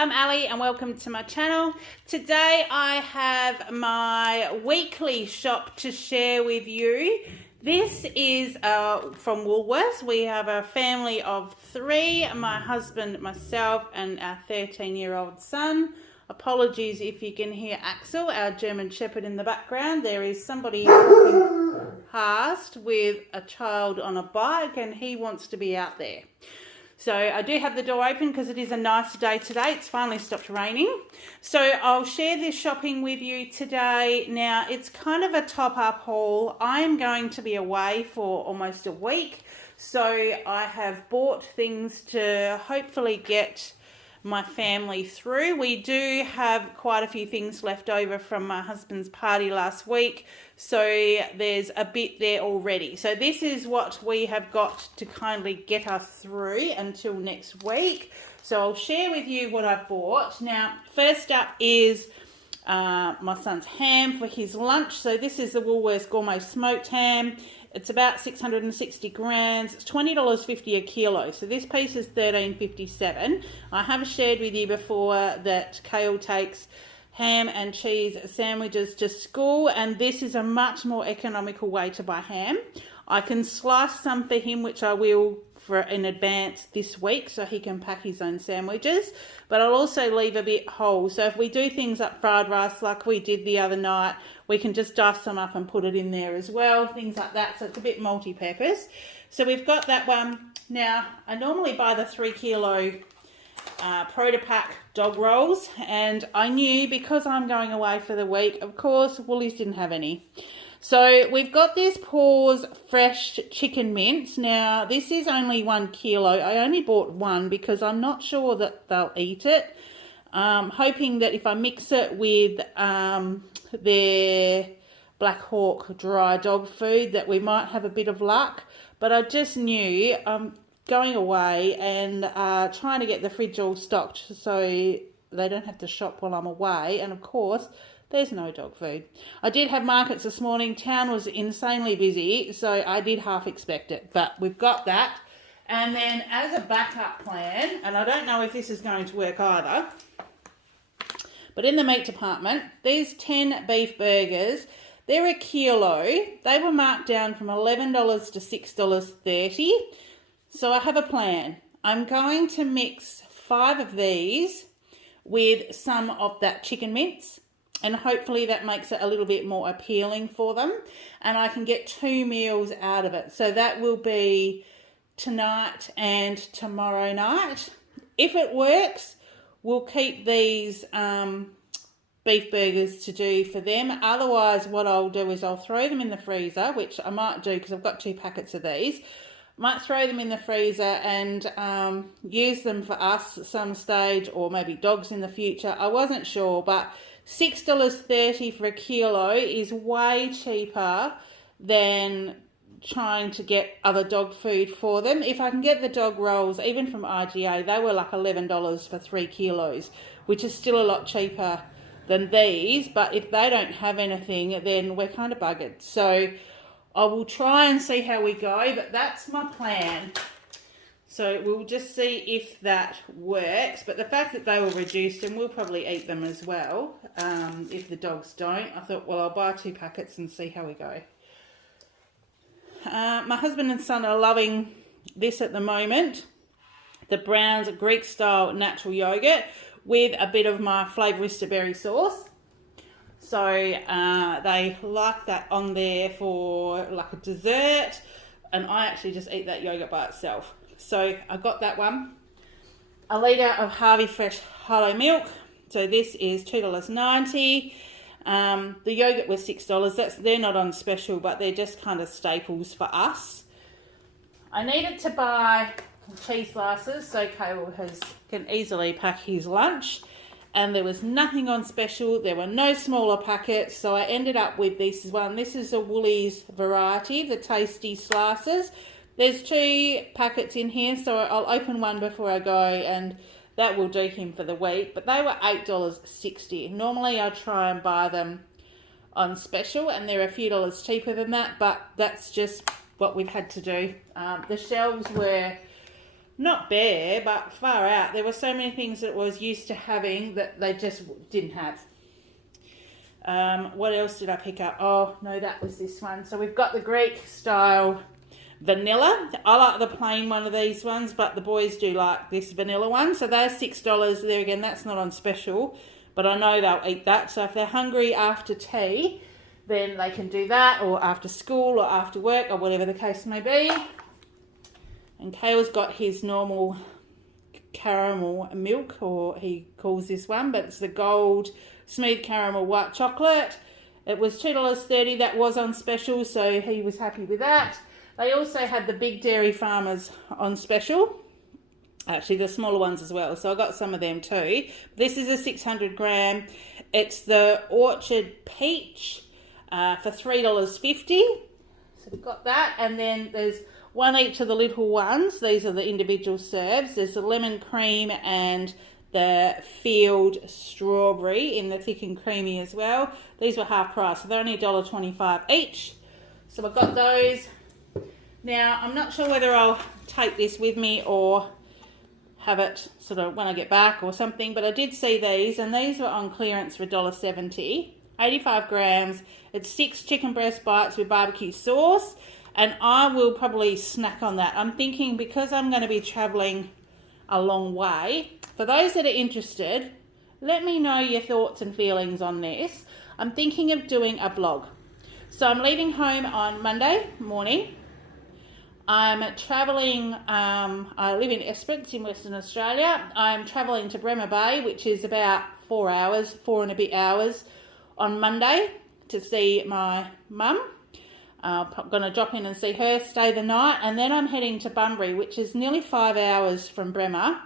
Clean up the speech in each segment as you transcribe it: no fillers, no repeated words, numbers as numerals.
I'm Ali and welcome to my channel. Today I have my weekly shop to share with you. This is from Woolworths. We have a family of 3, my husband, myself and our 13-year-old son. Apologies if you can hear Axel, our German Shepherd, in the background. There is somebody walking past with a child on a bike and he wants to be out there. So I do have the door open because it is a nice day today. It's finally stopped raining. So I'll share this shopping with you today. Now, it's kind of a top-up haul. I am going to be away for almost a week. So I have bought things to hopefully get my family through. We do have quite a few things left over from my husband's party last week, so there's a bit there already. So this is what we have got to kindly get us through until next week. So I'll share with you what I've bought. Now, first up is my son's ham for his lunch. So this is the Woolworths Gourmet Smoked Ham. It's about 660 grams. It's $20.50 a kilo. So this piece is $13.57. I have shared with you before that Kale takes ham and cheese sandwiches to school, and this is a much more economical way to buy ham. I can slice some for him, which I will in advance this week so he can pack his own sandwiches, but I'll also leave a bit whole. So if we do things like fried rice like we did the other night, we can just dust them up and put it in there as well, things like that. So it's a bit multi-purpose. So we've got that one. Now, I normally buy the 3 kilo Protopack dog rolls, and I knew because I'm going away for the week, of course, Woolies didn't have any. So we've got this Paws fresh chicken mince. Now, this is only 1 kilo. I only bought one because I'm not sure that they'll eat it. Hoping that if I mix it with their Black Hawk dry dog food that we might have a bit of luck. But I just knew I'm going away and trying to get the fridge all stocked so they don't have to shop while I'm away. And of course, there's no dog food. I did have markets this morning. Town was insanely busy, so I did half expect it. But we've got that. And then as a backup plan, and I don't know if this is going to work either, but in the meat department, these 10 beef burgers, they're a kilo. They were marked down from $11 to $6.30. So I have a plan. I'm going to mix 5 of these with some of that chicken mince, and hopefully that makes it a little bit more appealing for them, and I can get 2 meals out of it. So that will be tonight and tomorrow night. If it works, we'll keep these beef burgers to do for them. Otherwise, what I'll do is I'll throw them in the freezer, which I might do because I've got 2 packets of these. Might throw them in the freezer and use them for us at some stage, or maybe dogs in the future. I wasn't sure, but $6.30 for a kilo is way cheaper than trying to get other dog food for them. If I can get the dog rolls, even from IGA, they were like $11 for 3 kilos, which is still a lot cheaper than these. But if they don't have anything, then we're kind of buggered. So I will try and see how we go, but that's my plan. So we'll just see if that works. But the fact that they were reduced, and we'll probably eat them as well if the dogs don't. I thought, well, I'll buy 2 packets and see how we go. My husband and son are loving this at the moment. The Brown's Greek-style natural yogurt with a bit of my Flavorista berry sauce. So they like that on there for like a dessert. And I actually just eat that yogurt by itself. So I got that one. A litre of Harvey Fresh Hollow Milk. So this is $2.90. The yogurt was $6. They're not on special, but they're just kind of staples for us. I needed to buy cheese slices so Kale can easily pack his lunch. And there was nothing on special. There were no smaller packets. So I ended up with this one. This is a Woolies variety, the tasty slices. There's 2 packets in here, so I'll open one before I go, and that will do him for the week. But they were $8.60. Normally I try and buy them on special, and they're a few dollars cheaper than that, but that's just what we've had to do. The shelves were not bare, but far out. There were so many things that it was used to having that they just didn't have. What else did I pick up? Oh, no, that was this one. So we've got the Greek style vanilla. I like the plain one of these ones, but the boys do like this vanilla one. So they're $6. There again, that's not on special, but I know they'll eat that. So if they're hungry after tea, then they can do that, or after school or after work or whatever the case may be. And Kale's got his normal caramel milk, or he calls this one, but it's the gold smooth caramel white chocolate. It was $2.30. That was on special, so he was happy with that. They also had the Big Dairy Farmers on special. Actually, the smaller ones as well, so I got some of them too. This is a 600 gram. It's the Orchard Peach for $3.50. So we've got that, and then there's one each of the little ones. These are the individual serves. There's the lemon cream and the field strawberry in the thick and creamy as well. These were half price, so they're only $1.25 each. So I've got those. Now, I'm not sure whether I'll take this with me or have it sort of when I get back or something, but I did see these, and these were on clearance for $1.70. 85 grams. It's 6 chicken breast bites with barbecue sauce. And I will probably snack on that. I'm thinking, because I'm going to be travelling a long way, for those that are interested, let me know your thoughts and feelings on this. I'm thinking of doing a vlog. So I'm leaving home on Monday morning. I'm travelling, I live in Esperance in Western Australia. I'm travelling to Bremer Bay, which is about 4 and a bit hours on Monday to see my mum. I'm going to drop in and see her, stay the night, and then I'm heading to Bunbury, which is nearly 5 hours from Bremer,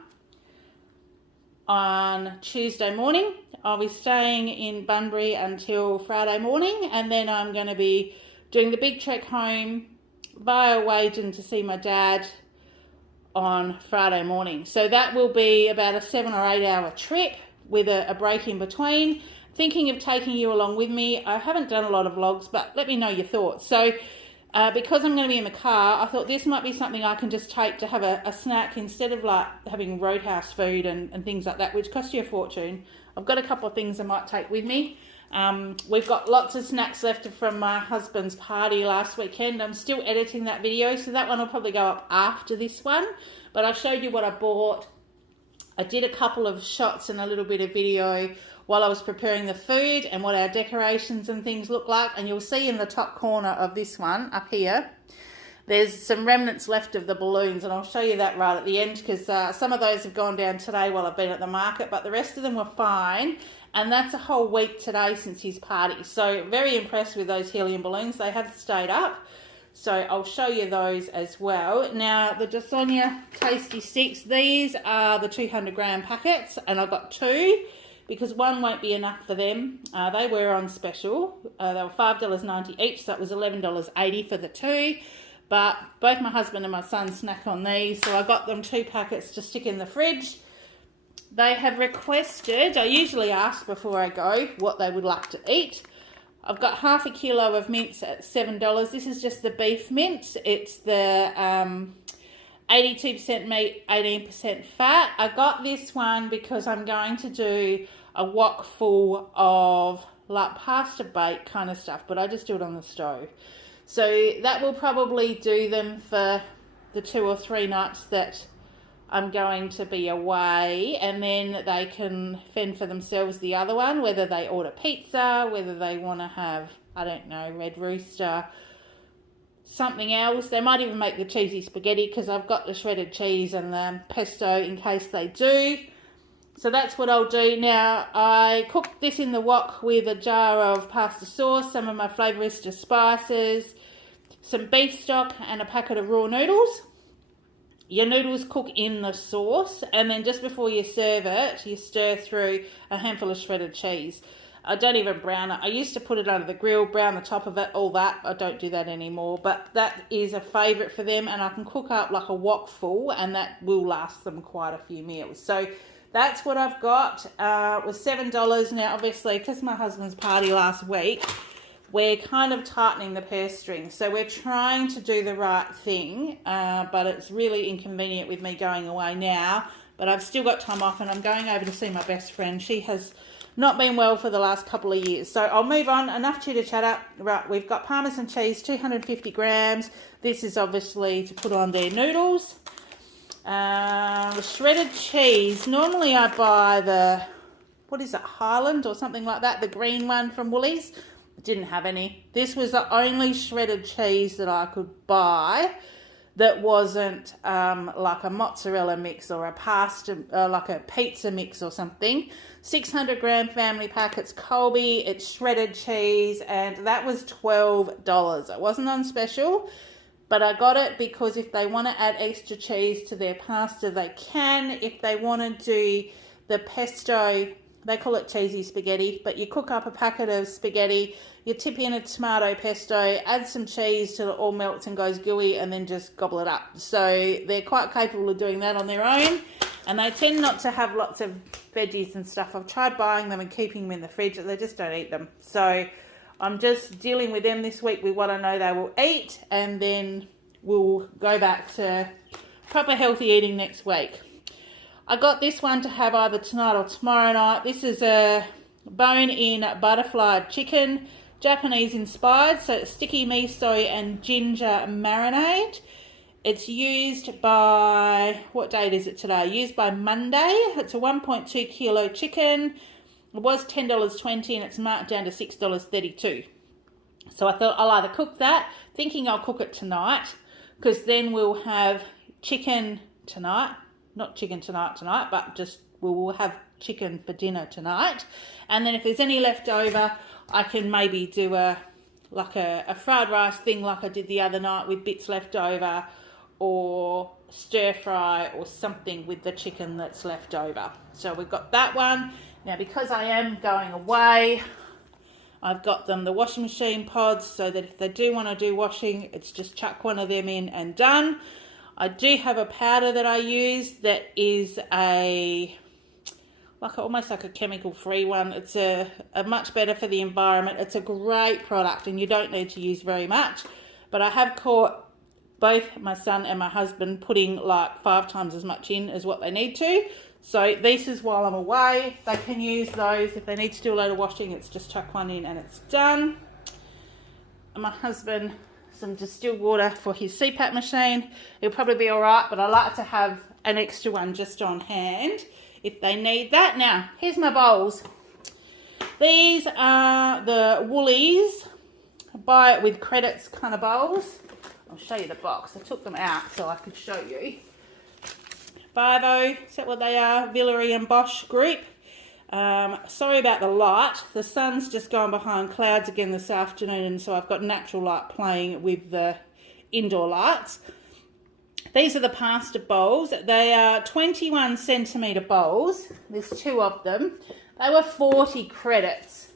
on Tuesday morning. I'll be staying in Bunbury until Friday morning, and then I'm going to be doing the big trek home via Wagen to see my dad on Friday morning. So that will be about a 7 or 8 hour trip with a break in between. Thinking of taking you along with me. I haven't done a lot of vlogs, but let me know your thoughts. So because I'm going to be in the car, I thought this might be something I can just take to have a snack instead of like having roadhouse food and things like that, which cost you a fortune. I've got a couple of things I might take with me. We've got lots of snacks left from my husband's party last weekend. I'm still editing that video, so that one will probably go up after this one. But I showed you what I bought. I did a couple of shots and a little bit of video while I was preparing the food and what our decorations and things look like. And you'll see in the top corner of this one up here, there's some remnants left of the balloons, and I'll show you that right at the end, because some of those have gone down today while I've been at the market, but the rest of them were fine. And that's a whole week today since his party. So very impressed with those helium balloons. They have stayed up. So I'll show you those as well. Now, the Dasonia Tasty Sticks, these are the 200 gram packets, and I've got 2 because one won't be enough for them. They were on special. They were $5.90 each, so it was $11.80 for the 2. But both my husband and my son snack on these, so I got them 2 packets to stick in the fridge. They have requested, I usually ask before I go what they would like to eat. I've got half a kilo of mince at $7. This is just the beef mince. It's the 82% meat, 18% fat. I got this one because I'm going to do a wok full of like pasta bake kind of stuff, but I just do it on the stove. So that will probably do them for the 2 or 3 nights that I'm going to be away, and then they can fend for themselves the other one, whether they order pizza, whether they want to have, I don't know, Red Rooster, something else. They might even make the cheesy spaghetti because I've got the shredded cheese and the pesto in case they do. So that's what I'll do. Now, I cooked this in the wok with a jar of pasta sauce, some of my Flavorista spices, some beef stock, and a packet of raw noodles. Your noodles cook in the sauce, and then just before you serve it, you stir through a handful of shredded cheese. I don't even brown it. I used to put it under the grill, brown the top of it, all that. I don't do that anymore, but that is a favourite for them, and I can cook up like a wok full, and that will last them quite a few meals. So that's what I've got. It was $7. Now, obviously, because my husband's party last week, we're kind of tightening the purse string. So we're trying to do the right thing, but it's really inconvenient with me going away now. But I've still got time off and I'm going over to see my best friend. She has not been well for the last couple of years. So I'll move on. Enough chitter chatter. Right, we've got Parmesan cheese, 250 grams. This is obviously to put on their noodles. The shredded cheese. Normally I buy the, what is it, Highland or something like that, the green one from Woolies. Didn't have any. This was the only shredded cheese that I could buy that wasn't like a mozzarella mix or a pasta, like a pizza mix or something. 600 gram family pack. It's Colby. It's shredded cheese, and that was $12. It wasn't on special, but I got it because if they want to add extra cheese to their pasta, they can. If they want to do the pesto, they call it cheesy spaghetti, but you cook up a packet of spaghetti, you tip in a tomato pesto, add some cheese till it all melts and goes gooey, and then just gobble it up. So they're quite capable of doing that on their own, and they tend not to have lots of veggies and stuff. I've tried buying them and keeping them in the fridge, they just don't eat them. So I'm just dealing with them this week with what I know they will eat, and then we'll go back to proper healthy eating next week. I got this one to have either tonight or tomorrow night. This is a bone-in butterfly chicken, Japanese inspired, so it's sticky miso and ginger marinade. It's used by, what date is it today? Used by Monday. It's a 1.2 kilo chicken. It was $10.20 and it's marked down to $6.32. So I thought I'll either cook that, thinking I'll cook it tonight, because then we'll have chicken tonight. Not chicken tonight, but just we'll have chicken for dinner tonight. And then if there's any left over, I can maybe do a fried rice thing like I did the other night with bits left over, or stir fry or something with the chicken that's left over. So we've got that one. Now, because I am going away, I've got them the washing machine pods, so that if they do want to do washing, it's just chuck one of them in and done. I do have a powder that I use that is almost like a chemical-free one. It's a much better for the environment. It's a great product and you don't need to use very much. But I have caught both my son and my husband putting like 5 times as much in as what they need to. So this is while I'm away. They can use those. If they need to do a load of washing, it's just chuck one in and it's done. And my husband, some distilled water for his CPAP machine. It'll probably be all right, but I like to have an extra one just on hand if they need that. Now, here's my bowls. These are the Woolies buy it with credits kind of bowls. I'll show you the box. I took them out so I could show you. Bivo, is that what they are? Villery and Bosch group. Sorry about the light. The sun's just gone behind clouds again this afternoon, and so I've got natural light playing with the indoor lights. These are the pasta bowls. They are 21 centimetre bowls. There's 2 of them. They were 40 credits,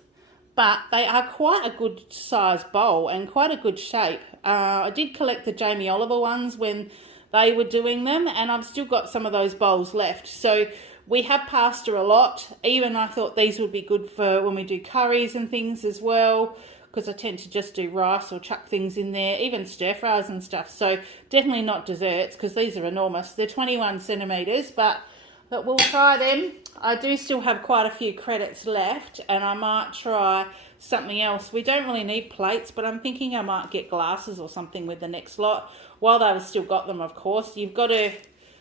but they are quite a good size bowl and quite a good shape. I did collect the Jamie Oliver ones when they were doing them, and I've still got some of those bowls left. So we have pasta a lot. Even I thought these would be good for when we do curries and things as well, because I tend to just do rice or chuck things in there, even stir fries and stuff. So definitely not desserts, because these are enormous. They're 21 centimetres, but we'll try them. I do still have quite a few credits left, and I might try something else. We don't really need plates, but I'm thinking I might get glasses or something with the next lot. While they've still got them, of course. You've got to,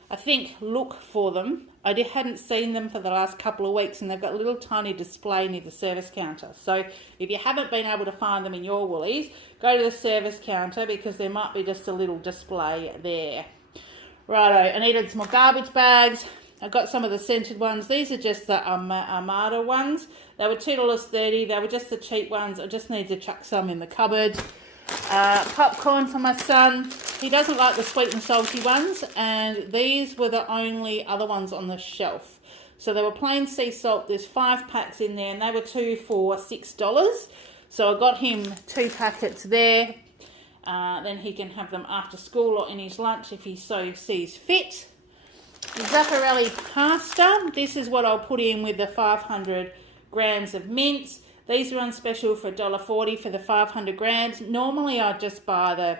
I think, look for them. I hadn't seen them for the last couple of weeks, and they've got a little tiny display near the service counter. So if you haven't been able to find them in your Woolies, go to the service counter, because there might be just a little display there. Righto, I needed some more garbage bags. I got some of the scented ones. These are just the Armada ones. They were $2.30. They were just the cheap ones. I just need to chuck some in the cupboard. Popcorn for my son. He doesn't like the sweet and salty ones, and these were the only other ones on the shelf. So they were plain sea salt. There's 5 packs in there, and they were 2 for $6. So I got him 2 packets there. Then he can have them after school or in his lunch if he so sees fit. Zaffarelli pasta. This is what I'll put in with the 500 grams of mince. These are on special for $1.40 for the 500 grams. Normally I just buy the,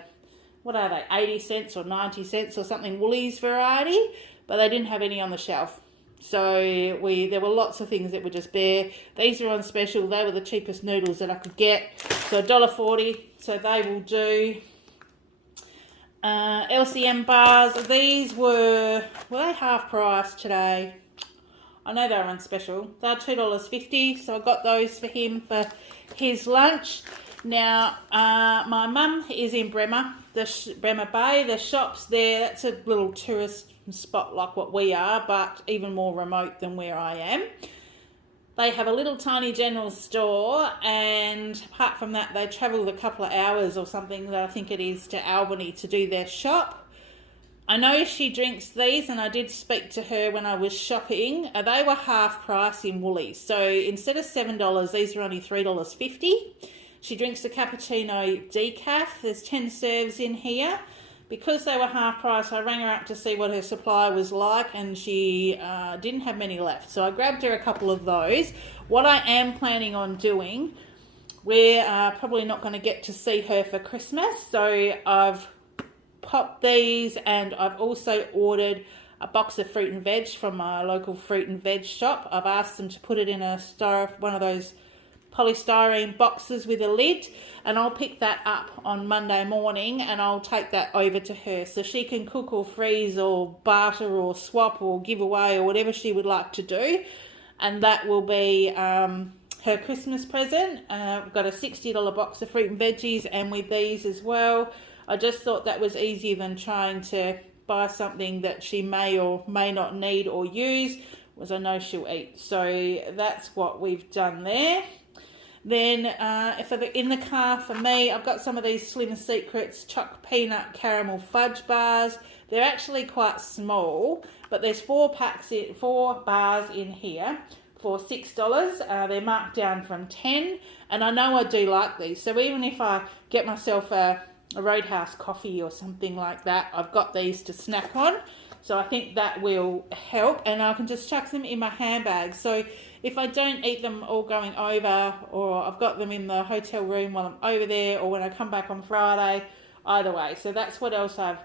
what are they, 80 cents or 90 cents or something, Woolies variety, but they didn't have any on the shelf. So there were lots of things that were just bare. These are on special. They were the cheapest noodles that I could get. So $1.40. So they will do. LCM bars. These were they half price today? I know they were on special. They're $2.50. So I got those for him for his lunch. Now, my mum is in Bremer, Bremer Bay. The shop's there. That's a little tourist spot like what we are, but even more remote than where I am. They have a little tiny general store, and apart from that, they travel a couple of hours or something, that I think it is, to Albany to do their shop. I know she drinks these, and I did speak to her when I was shopping. They were half price in Woolies. So instead of $7, these are only $3.50. She drinks a cappuccino decaf. There's 10 serves in here. Because they were half price, I rang her up to see what her supply was like, and she didn't have many left. So I grabbed her a couple of those. What I am planning on doing, we're probably not going to get to see her for Christmas. So I've popped these, and I've also ordered a box of fruit and veg from my local fruit and veg shop. I've asked them to put it in a one of those polystyrene boxes with a lid, and I'll pick that up on Monday morning, and I'll take that over to her so she can cook or freeze or barter or swap or give away or whatever she would like to do, and that will be her Christmas present. I've got a $60 box of fruit and veggies, and with these as well, I just thought that was easier than trying to buy something that she may or may not need or use, as I know she'll eat. So that's what we've done there. Then in the car for me, I've got some of these Slim Secrets choc peanut caramel fudge bars. They're actually quite small, but there's 4 bars in here for $6. They're marked down from 10, and I know I do like these. So even if I get myself a Roadhouse coffee or something like that, I've got these to snack on. So I think that will help, and I can just chuck them in my handbag. So if I don't eat them all going over, or I've got them in the hotel room while I'm over there, or when I come back on Friday, either way. So that's what else I've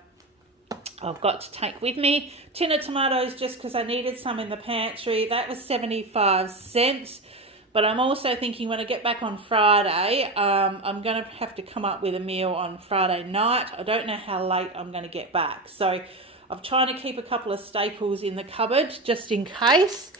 got to take with me. Tin of tomatoes, just because I needed some in the pantry. That was 75 cents. But I'm also thinking when I get back on Friday, I'm going to have to come up with a meal on Friday night. I don't know how late I'm going to get back. So I'm trying to keep a couple of staples in the cupboard just in case.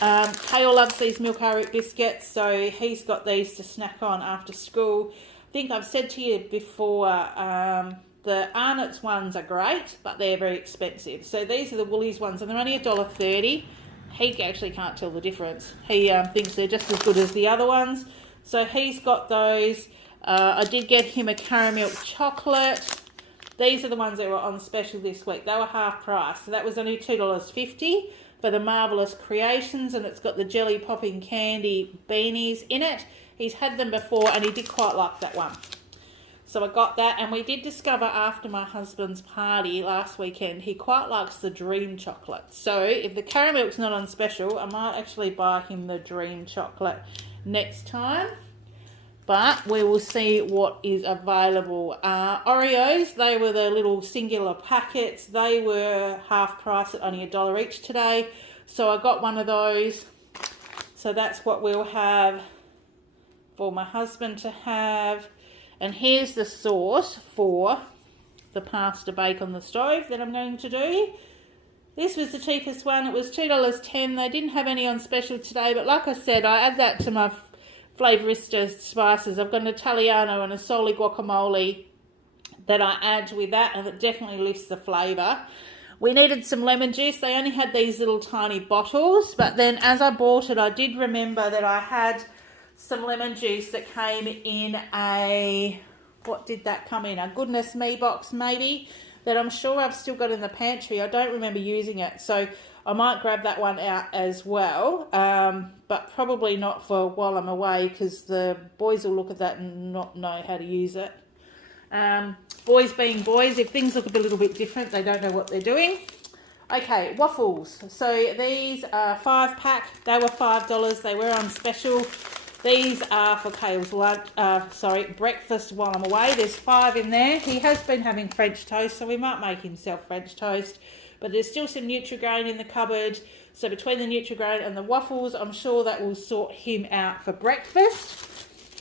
Kale loves these milk root biscuits, so he's got these to snack on after school. I think I've said to you before, the Arnott's ones are great, but they're very expensive. So these are the Woolies ones, and they're only $1.30. He actually can't tell the difference. He thinks they're just as good as the other ones. So he's got those. I did get him a caramel chocolate. These are the ones that were on special this week. They were half price. So that was only $2.50 for the Marvellous Creations, and it's got the jelly popping candy beanies in it. He's had them before, and he did quite like that one. So I got that, and we did discover after my husband's party last weekend, he quite likes the Dream Chocolate. So if the caramel's not on special, I might actually buy him the Dream Chocolate next time. But we will see what is available. Oreos, they were the little singular packets. They were half price at only $1 each today. So I got one of those. So that's what we'll have for my husband to have. And here's the sauce for the pasta bake on the stove that I'm going to do. This was the cheapest one. It was $2.10. They didn't have any on special today. But like I said, I add that to my Flavorista spices. I've got an Italiano and a Soli guacamole that I add with that, and it definitely lifts the flavour. We needed some lemon juice. They only had these little tiny bottles, but then as I bought it, I did remember that I had some lemon juice that came in a, what did that come in? A Goodness Me box maybe, that I'm sure I've still got in the pantry. I don't remember using it, so I might grab that one out as well, but probably not for while I'm away, because the boys will look at that and not know how to use it. Boys being boys, if things look a little bit different, they don't know what they're doing. Okay, waffles. So these are 5-pack. They were $5. They were on special. These are for Kale's breakfast while I'm away. There's 5 in there. He has been having French toast, so we might make himself French toast. But there's still some Nutri-Grain in the cupboard. So between the Nutri-Grain and the waffles, I'm sure that will sort him out for breakfast.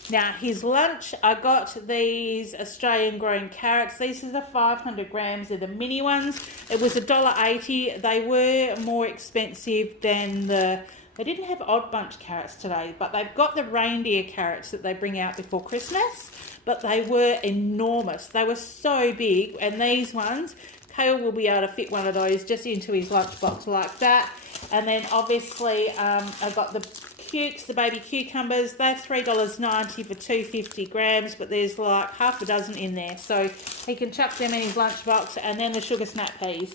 Now, his lunch, I got these Australian grown carrots. These are the 500 grams. They're the mini ones. It was $1.80. They were more expensive than they didn't have odd bunch carrots today, but they've got the reindeer carrots that they bring out before Christmas, but they were enormous. They were so big, and these ones, Kale will be able to fit one of those just into his lunchbox like that. And then obviously I got the the baby cucumbers. They're $3.90 for 250 grams, but there's like half a dozen in there, so he can chuck them in his lunchbox. And then the sugar snap peas.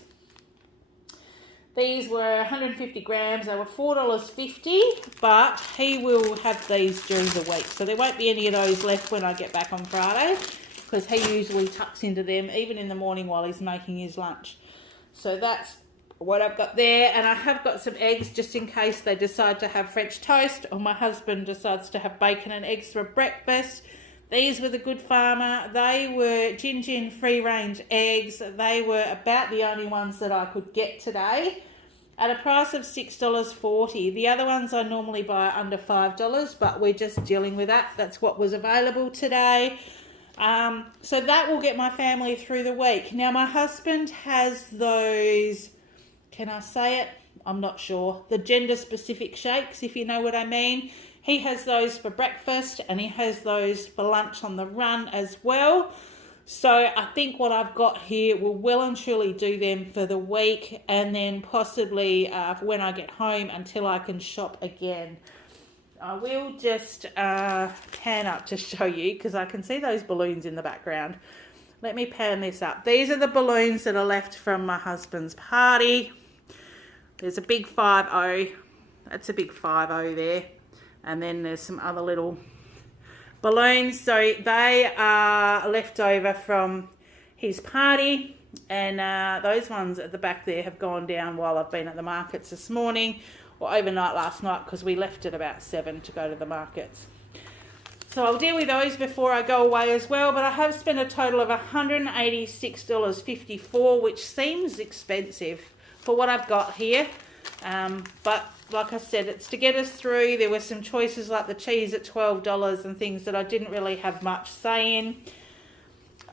These were 150 grams. They were $4.50, but he will have these during the week, so there won't be any of those left when I get back on Friday, because he usually tucks into them even in the morning while he's making his lunch. So that's what I've got there. And I have got some eggs just in case they decide to have French toast, or my husband decides to have bacon and eggs for breakfast. These were the Good Farmer. They were gin free range eggs. They were about the only ones that I could get today at a price of $6.40. The other ones I normally buy under $5, but we're just dealing with that. That's what was available today. So that will get my family through the week. Now, my husband has those, can I say it? I'm not sure. The gender-specific shakes, if you know what I mean. He has those for breakfast, and he has those for lunch on the run as well. So I think what I've got here will well and truly do them for the week, and then possibly when I get home until I can shop again. I will just pan up to show you, because I can see those balloons in the background. Let me pan this up. These are the balloons that are left from my husband's party. There's a big 5-0. That's a big 5-0 there. And then there's some other little balloons. So they are left over from his party. And those ones at the back there have gone down while I've been at the markets this morning, or overnight last night, because we left at about 7 to go to the markets. So I'll deal with those before I go away as well. But I have spent a total of $186.54, which seems expensive for what I've got here. But like I said, it's to get us through. There were some choices like the cheese at $12 and things that I didn't really have much say in.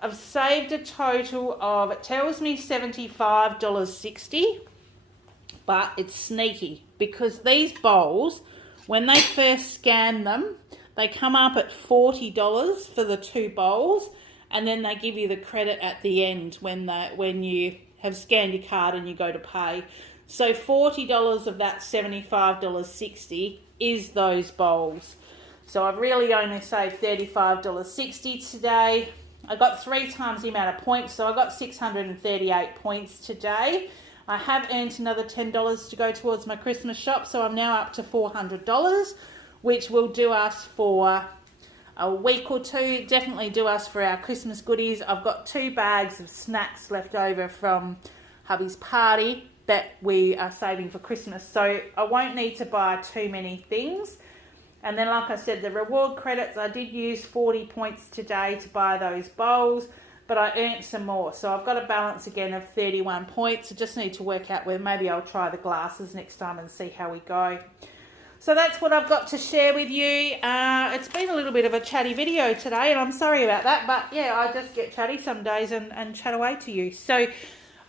I've saved a total of, it tells me $75.60, but it's sneaky, because these bowls, when they first scan them, they come up at $40 for the 2 bowls, and then they give you the credit at the end when you have scanned your card and you go to pay. So $40 of that $75.60 is those bowls. So I've really only saved $35.60 today. I got 3 times the amount of points, so I got 638 points today. I have earned another $10 to go towards my Christmas shop, so I'm now up to $400, which will do us for a week or 2. Definitely do us for our Christmas goodies. I've got 2 bags of snacks left over from hubby's party that we are saving for Christmas, so I won't need to buy too many things. And then, like I said, the reward credits, I did use 40 points today to buy those bowls, but I earned some more, so I've got a balance again of 31 points. I just need to work out whether maybe I'll try the glasses next time and see how we go. So that's what I've got to share with you. It's been a little bit of a chatty video today, and I'm sorry about that, but yeah, I just get chatty some days and chat away to you. So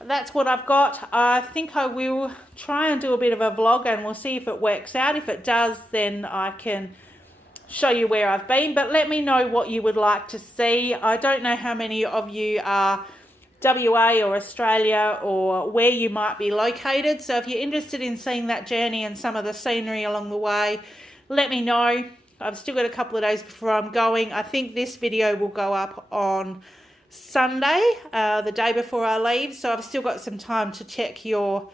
that's what I've got. I think I will try and do a bit of a vlog, and we'll see if it works out. If it does, then I can show you where I've been, but let me know what you would like to see. I don't know how many of you are WA or Australia, or where you might be located, so if you're interested in seeing that journey and some of the scenery along the way, let me know. I've still got a couple of days before I'm going. I think this video will go up on Sunday, the day before I leave, so I've still got some time to check your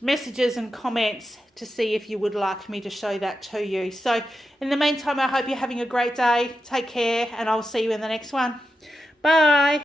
messages and comments to see if you would like me to show that to you. So in the meantime, I hope you're having a great day. Take care, and I'll see you in the next one. Bye.